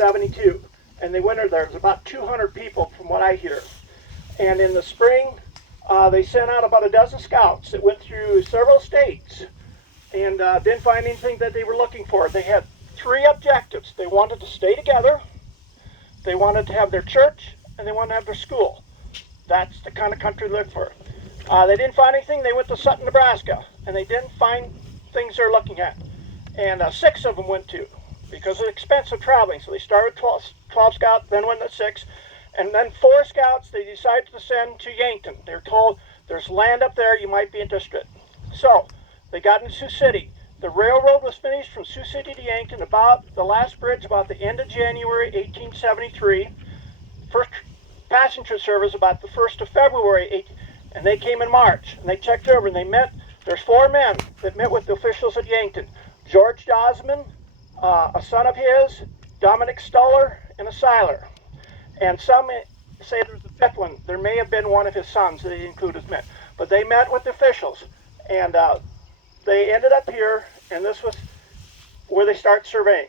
1872. And they wintered there. There's about 200 people from what I hear. And in the spring, they sent out about a dozen scouts that went through several states and didn't find anything that they were looking for. They had 3 objectives. They wanted to stay together, they wanted to have their church, and they wanted to have their school. That's the kind of country they lived for. They didn't find anything. They went to Sutton, Nebraska, and they didn't find things they're looking at. And 6 of them went to, because of expensive traveling. So they started 12 scouts, then went to 6, and then 4 scouts they decided to send to Yankton. They're told, there's land up there, you might be interested. So they got into Sioux City. The railroad was finished from Sioux City to Yankton about the last bridge about the end of January 1873. First passenger service about the 1st of February, and they came in March. And they checked over and they met, there's 4 men that met with the officials at Yankton. George Dosman, a son of his, Dominic Stuller, and a Seiler. And some say there's a 5th one. There may have been one of his sons that he included as men. But they met with the officials, and they ended up here, and this was where they started surveying.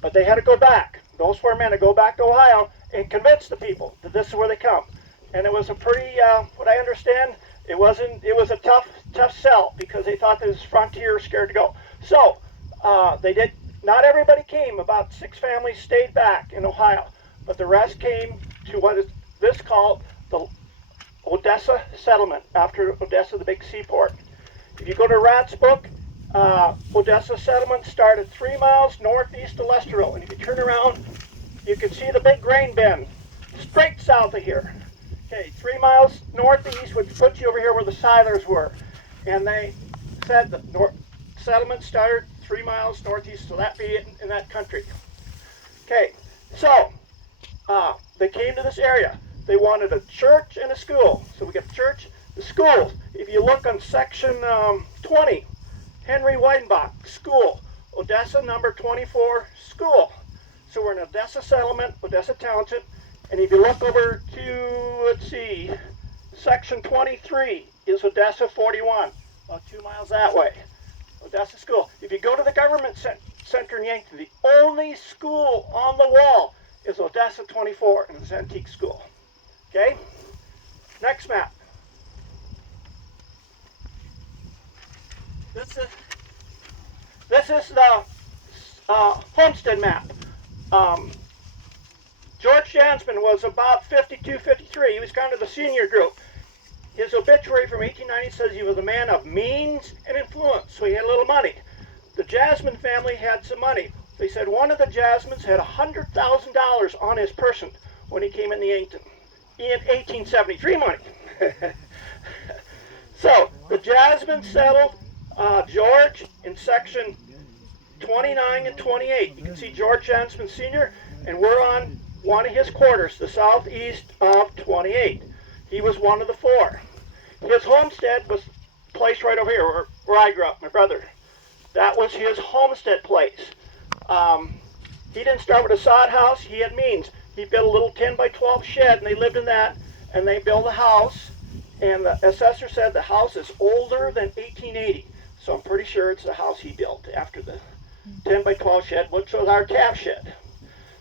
But they had to go back. Those 4 men had to go back to Ohio and convince the people that this is where they come. And it was a pretty, what I understand, it was a tough sell, because they thought this frontier was scared to go. So not everybody came. About 6 families stayed back in Ohio, but the rest came to what is this called the Odessa settlement, after Odessa, the big seaport. If you go to Rat's book, Odessa settlement started 3 miles northeast of Lesterville, and if you turn around, you can see the big grain bin straight south of here. Okay, 3 miles northeast, which puts you over here where the Seilers were. And they said the settlement started 3 miles northeast, so that be it in that country. Okay, so they came to this area. They wanted a church and a school. So we got the church, the schools. If you look on section 20, Henry Weidenbach, school. Odessa number 24, school. So we're in Odessa settlement, Odessa township. And if you look over to, let's see, section 23 is Odessa 41, about 2 miles that way. Odessa school. If you go to the government center in Yankton, the only school on the wall is Odessa 24, and it's an antique school. Okay? Next map. This is the homestead map. George Jansman was about 52, 53. He was kind of the senior group. His obituary from 1890 says he was a man of means and influence, so he had a little money. The Jasmine family had some money. They said one of the Jasmines had $100,000 on his person when he came into Yankton in 1873 money. So the Jasmine settled George in section 29 and 28. You can see George Jasmine Sr., and we're on one of his quarters, the southeast of 28. He was one of the 4. His homestead was placed right over here where I grew up, my brother. That was his homestead place. He didn't start with a sod house. He had means. He built a little 10 by 12 shed, and they lived in that, and they built a house, and the assessor said the house is older than 1880. So I'm pretty sure it's the house he built after the 10 by 12 shed, which was our calf shed.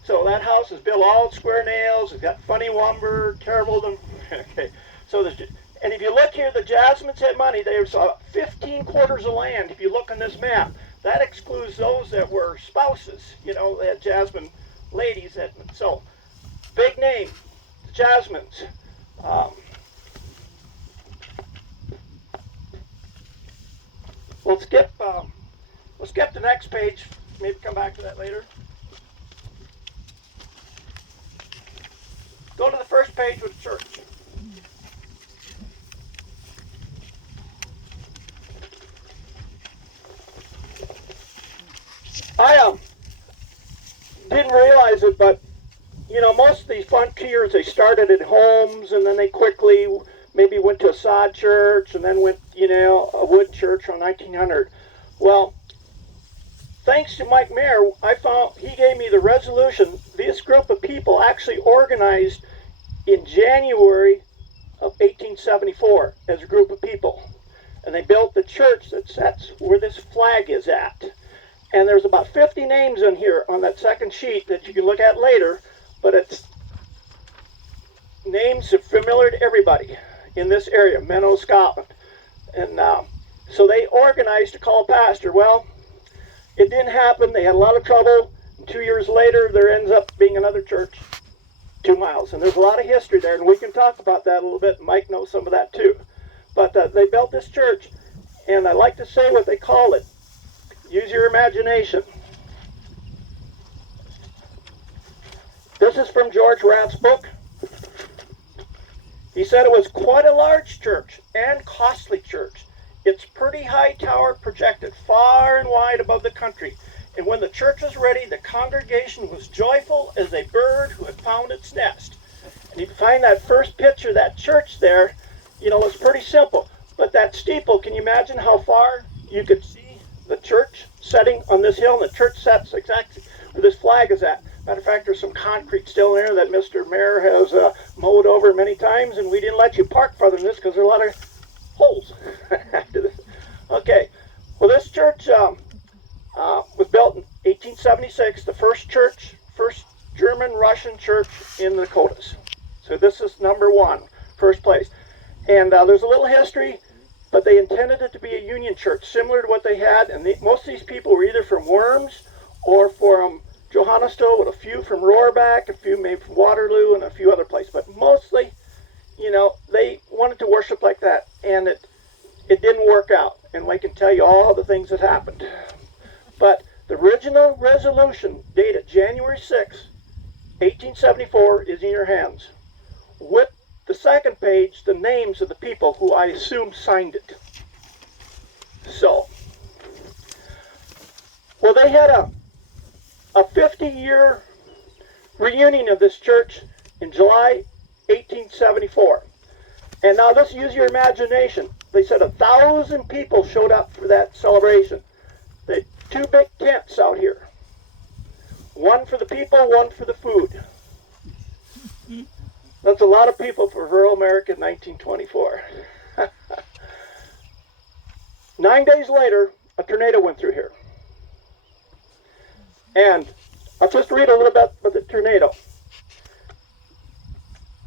So that house is built all with square nails. It's got funny lumber, terrible. Okay. So and if you look here, the Jasmines had money. There's 15 quarters of land. If you look on this map, that excludes those that were spouses. You know, they had Jasmine ladies. So big name, the Jasmines. We'll skip the next page. Maybe come back to that later. Go to the first page with the church. I didn't realize it, but you know, most of these frontiers, they started in homes, and then they quickly maybe went to a sod church, and then went, you know, a wood church from 1900. Well, thanks to Mike Mayer, I found he gave me the resolution. This group of people actually organized in January of 1874 as a group of people, and they built the church that's where this flag is at. And there's about 50 names in here on that second sheet that you can look at later, but it's names are familiar to everybody in this area, Menno, Scotland. And so they organized to call a pastor. Well, it didn't happen. They had a lot of trouble. 2 years later, there ends up being another church 2 miles. And there's a lot of history there, and we can talk about that a little bit. Mike knows some of that too. But they built this church, and I like to say what they call it. Use your imagination. This is from George Rath's book. He said it was quite a large church and costly church. Its pretty high tower projected far and wide above the country. And when the church was ready, the congregation was joyful as a bird who had found its nest. And you can find that first picture of that church there. You know, it's pretty simple. But that steeple, can you imagine how far you could see the church setting on this hill? And the church sets exactly where this flag is at. Matter of fact, there's some concrete still in there that Mr. Mayor has mowed over many times, and we didn't let you park farther than this because there are a lot of holes after this. Okay, well, this church was built in 1876, the first German-Russian church in the Dakotas. So this is number one, first place. And there's a little history, but they intended it to be a union church, similar to what they had, and most of these people were either from Worms or from Johannesburg, with a few from Rohrbach, a few maybe from Waterloo, and a few other places. But mostly, you know, they wanted to worship like that, and it didn't work out. And we can tell you all the things that happened. But the original resolution, dated January 6, 1874, is in your hands. With the second page, the names of the people who I assume signed it. So, well, they had a 50-year reunion of this church in July 1874. And now let's use your imagination. They said 1,000 people showed up for that celebration. They had 2 big tents out here. One for the people, one for the food. That's a lot of people for rural America in 1924. 9 days later, a tornado went through here. And I'll just read a little bit about the tornado.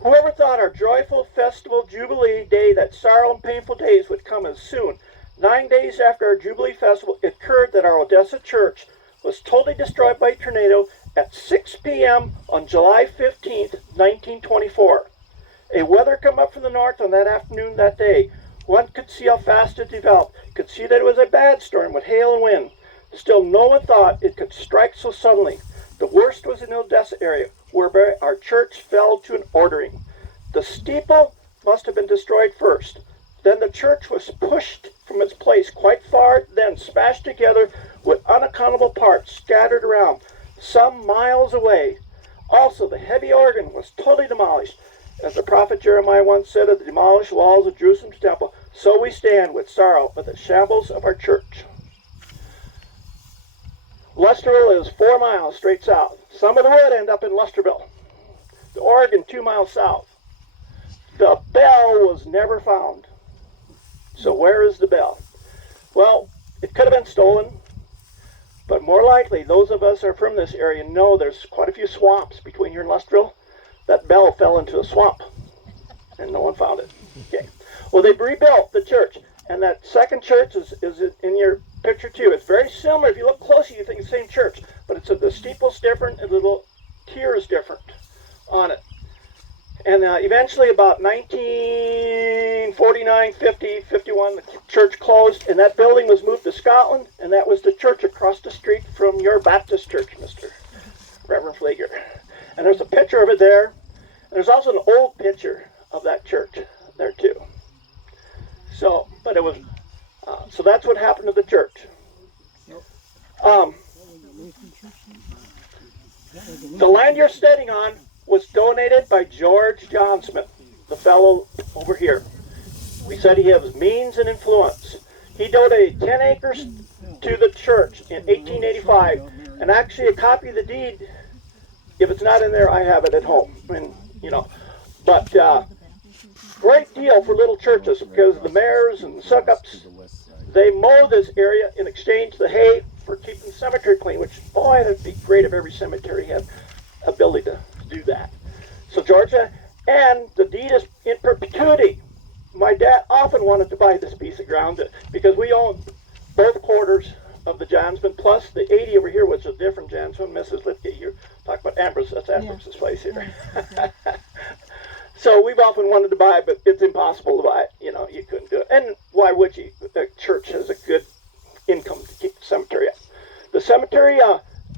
Whoever thought our joyful festival Jubilee day, that sorrow and painful days would come as soon. 9 days after our Jubilee festival, it occurred that our Odessa church was totally destroyed by a tornado at 6 p.m. on July 15th, 1924. A weather come up from the north on that afternoon that day. One could see how fast it developed. Could see that it was a bad storm with hail and wind. Still, no one thought it could strike so suddenly. The worst was in the Odessa area, where our church fell to an ordering. The steeple must have been destroyed first. Then the church was pushed from its place quite far, then smashed together with unaccountable parts scattered around, some miles away. Also, the heavy organ was totally demolished. As the prophet Jeremiah once said of the demolished walls of Jerusalem's temple, so we stand with sorrow at the shambles of our church. Lusterville is 4 miles straight south. Some of the wood end up in Lusterville. The organ 2 miles south. The bell was never found. So where is the bell? Well, it could have been stolen, but more likely, those of us who are from this area know there's quite a few swamps between here and Lusterville. That bell fell into a swamp, and no one found it. Okay. Well, they rebuilt the church, and that second church is in your picture too. It's very similar. If you look closely, you think it's the same church, but the steeple's different, and the little tier is different on it. And eventually, about 1949, 50, 51, the church closed, and that building was moved to Scotland, and that was the church across the street from your Baptist church, Mr. Reverend Flager. And there's a picture of it there. And there's also an old picture of that church there too. So, but it was, so that's what happened to the church. The land you're standing on was donated by George John Smith, the fellow over here. We said he has means and influence. He donated 10 acres to the church in 1885, and actually a copy of the deed, if it's not in there, I have it at home. And, you know, but great deal for little churches, because the mayors and the suck-ups, they mow this area in exchange. The hay for keeping the cemetery clean, which, boy, that'd be great if every cemetery had ability to do that. So Georgia, and the deed is in perpetuity. My dad often wanted to buy this piece of ground because we own both quarters of the Johnsman, plus the 80 over here was a different Johnsman. Mrs. Lithgate here, talk about Ambrose, that's Ambrose's place here. Okay. So we've often wanted to buy it, but it's impossible to buy it. You know, you couldn't do it. And why would you? The church has a good income to keep the cemetery up. The cemetery,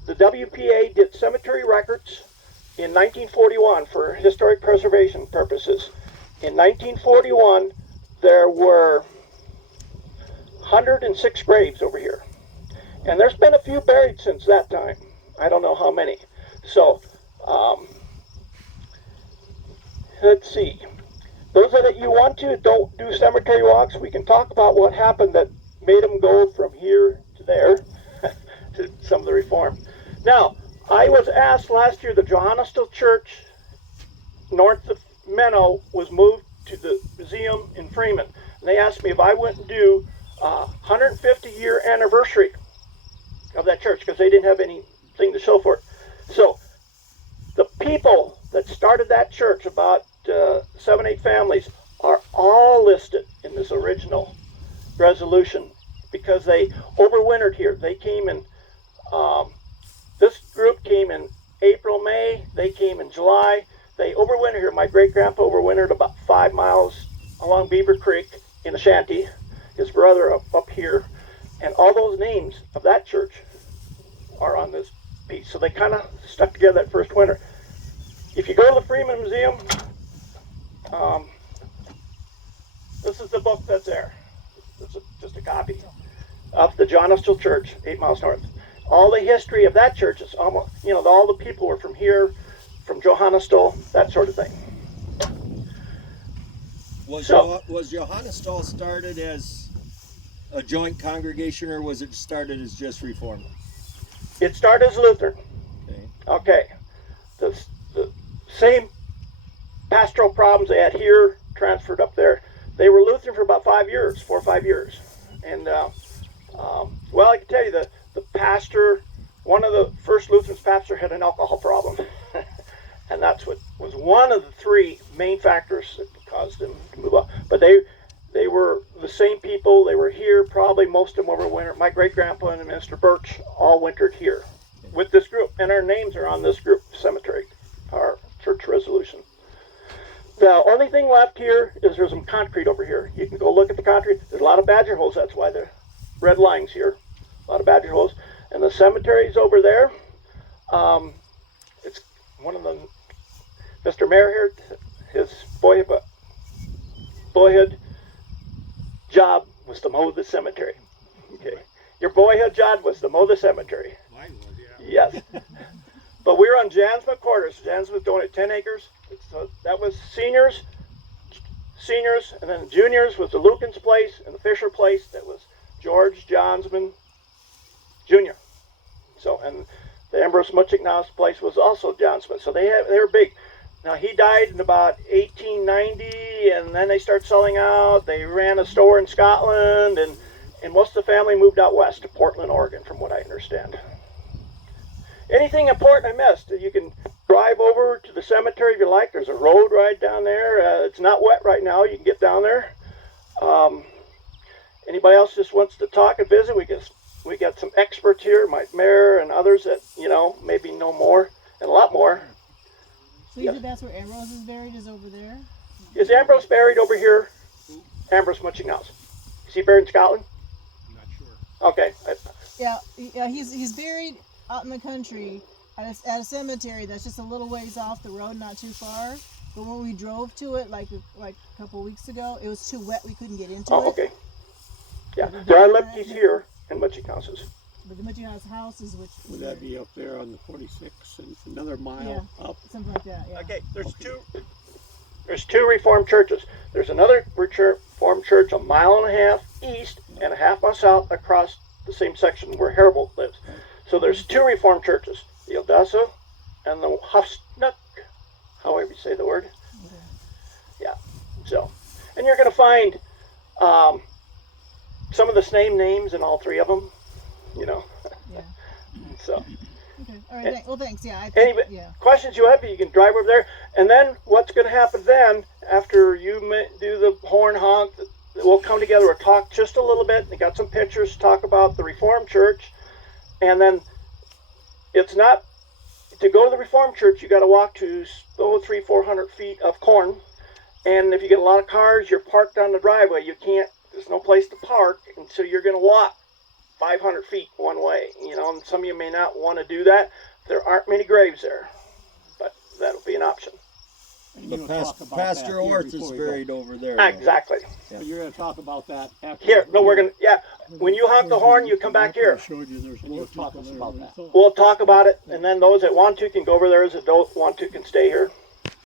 the WPA did cemetery records in 1941 for historic preservation purposes. In 1941, there were 106 graves over here. And there's been a few buried since that time. I don't know how many. So, let's see. Those that you want to, don't do cemetery walks. We can talk about what happened that made them go from here to there, to some of the reform. Now, I was asked last year, the Johannesville Church north of Menno was moved to the museum in Freeman. And they asked me if I wouldn't do a 150-year anniversary of that church because they didn't have anything to show for it. So the people that started that church, about 7-8 families, are all listed in this original resolution because they overwintered here. They came in, this group came in April, May, they came in July. They overwintered here. My great-grandpa overwintered about 5 miles along Beaver Creek in a shanty, his brother up here, and all those names of that church are on this piece. So they kind of stuck together that first winter. If you go to the Freeman Museum, this is the book that's there. This is just a copy of the Johannesville Church, 8 miles north. All the history of that church is almost, you know, all the people were from here, from Johannesville, that sort of thing. Was Johannesville started as a joint congregation, or was it started as just Reformed? It started as Lutheran. Okay. The same pastoral problems they had here transferred up there. They were Lutheran for about 4 or 5 years. And, well, I can tell you the pastor, one of the first Lutherans pastor had an alcohol problem. And that's what was one of the 3 main factors that caused them to move on. But they were the same people. They were here. Probably most of them overwintered. My great-grandpa and Mr. Birch all wintered here with this group. And our names are on this group cemetery, our church resolution. The only thing left here is there's some concrete over here. You can go look at the concrete. There's a lot of badger holes. That's why the red line's here. A lot of badger holes. And the cemetery's over there. It's one of the, Mr. Mayor here, his boyhood job was to mow the cemetery. Okay. Your boyhood job was to mow the cemetery. Mine was, yeah. Yes. But we were on Jansma quarters. Jansma donated 10 acres. So that was seniors, and then juniors was the Lucan's place, and the Fisher place, that was George Johnsman Jr. So, and the Ambrose Mutchignaus place was also Johnsman. So they were big. Now he died in about 1890, and then they started selling out. They ran a store in Scotland, and most of the family moved out west to Portland, Oregon, from what I understand. Anything important I missed? You can drive over to the cemetery if you like. There's a road right down there. It's not wet right now. You can get down there. Anybody else just wants to talk and visit? We got some experts here, Mike Mayer and others that, you know, maybe know more and a lot more. So you said that's where Ambrose is buried, is over there? Is Ambrose buried over here? Ambrose Mutchignaus. Is he buried in Scotland? I'm not sure. Okay. Yeah, he's buried out in the country at a cemetery that's just a little ways off the road, not too far. But when we drove to it, like a couple weeks ago, it was too wet. We couldn't get into it. Oh, okay. Yeah. There are lepties here in Mutchighouses. But the Mutchignaus house is which. Would that be up there on the 46 and another mile up? Something like that. Yeah. Okay. There's two Reformed churches. There's another Reformed church a mile and a half east and a half mile south across the same section where Haribo lives. So there's 2 Reformed churches, the Odessa and the Hofsnook, however you say the word. Okay. Yeah. So, and you're going to find some of the same names in all 3 of them, you know. So, Okay. All right. Well, thanks. Yeah. I any think, yeah. questions you have, you can drive over there. And then what's going to happen then, after you do the horn honk, we'll come together, we'll talk just a little bit. We got some pictures to talk about the Reformed Church. And then it's not, to go to the Reformed Church, you got to walk to 300-400 feet of corn. And if you get a lot of cars, you're parked on the driveway. You can't, there's no place to park. And so you're going to walk 500 feet one way, you know, and some of you may not want to do that. There aren't many graves there, but that'll be an option. And But you'll talk about Pastor that here Orth is before we go. buried over there. though. Exactly. So you're going to talk about that after. Here, no, we're going to, yeah, when you honk the horn, you come back here. And you'll talk us about that. We'll talk about it, and then those that want to can go over there, those that don't want to can stay here.